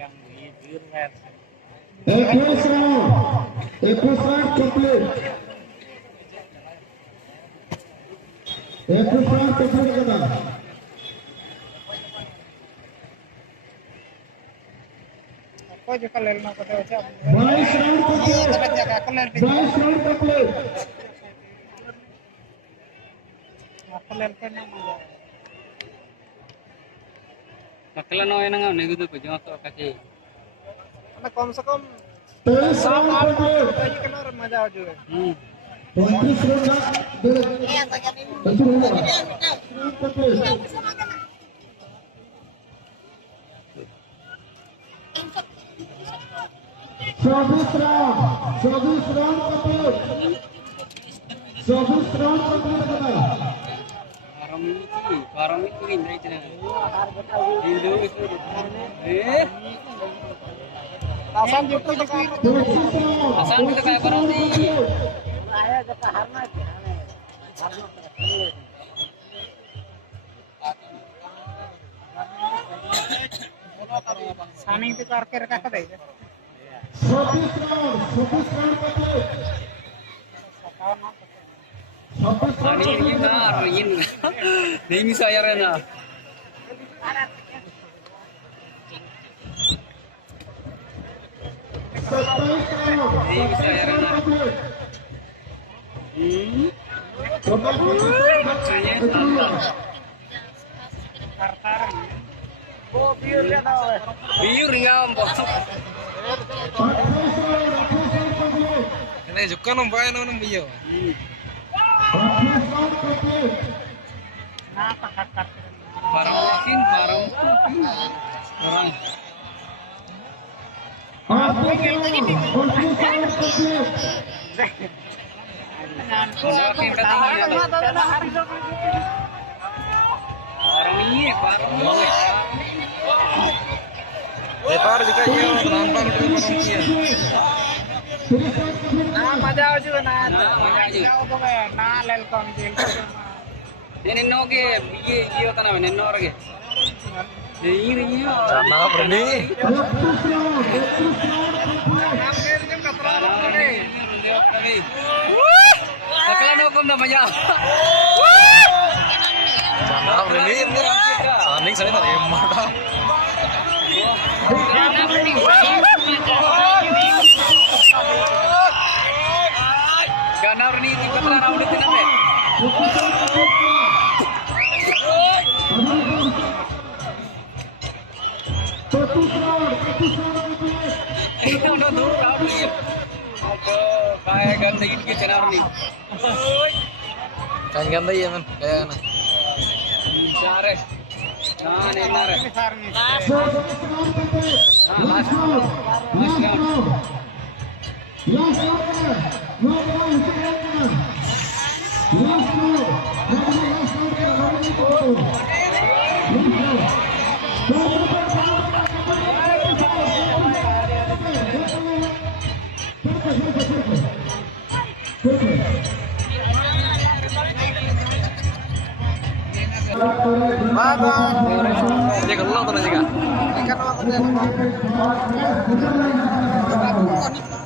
21 round complete. 21 round complete kada. 22 round complete. 22 round complete. Makala no yang nggak nego tuh punya atau kaki. Karena kom se kom 23 round complete. lagi kena remaja aja. 24 round complete. Service round complete. Service round complete kada. Parang itu indra itu nih. Hindu itu. Tasan gitu juga. Asal kita kayak parang sih. Saning itu parkir kakak deh. Service round complete. Ini benar, ini. Ini saya rena. Ini saya rena. Makanya tambah. Oh, biurnya tahu. Biur ngambok. Ini juga nombaya nong biur. Kenapa kakak? Barang yakin, barang orang. Barang ini. Lepas juga ya, nonton itu barang kia. Nah, maju juga nah. Jauh ke nah lelkong jil. Ini noge, iyo tanah ini norge. Ini iyo. Sama berni. Akhirnya keterlaluan nih. Sekolah hukum namanya. Sama berni ini. Saning saya tak emang. Ganar nih di putra raudi tinate. Udah dulu raudi. Kayak gantiin ke cenar nih. Kan ganti ya man, kayak mana? Cari. Nah, ini nare. Dia keluar tuh juga. Ikan waktu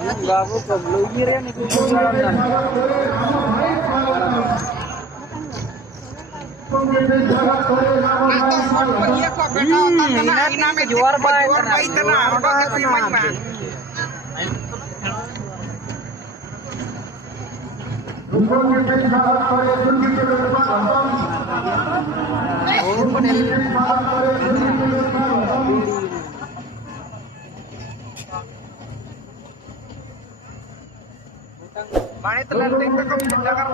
enggak bukan blogger ya nih kuburan. Ini juara baik tenang. Pakai terlanting ke kebijakan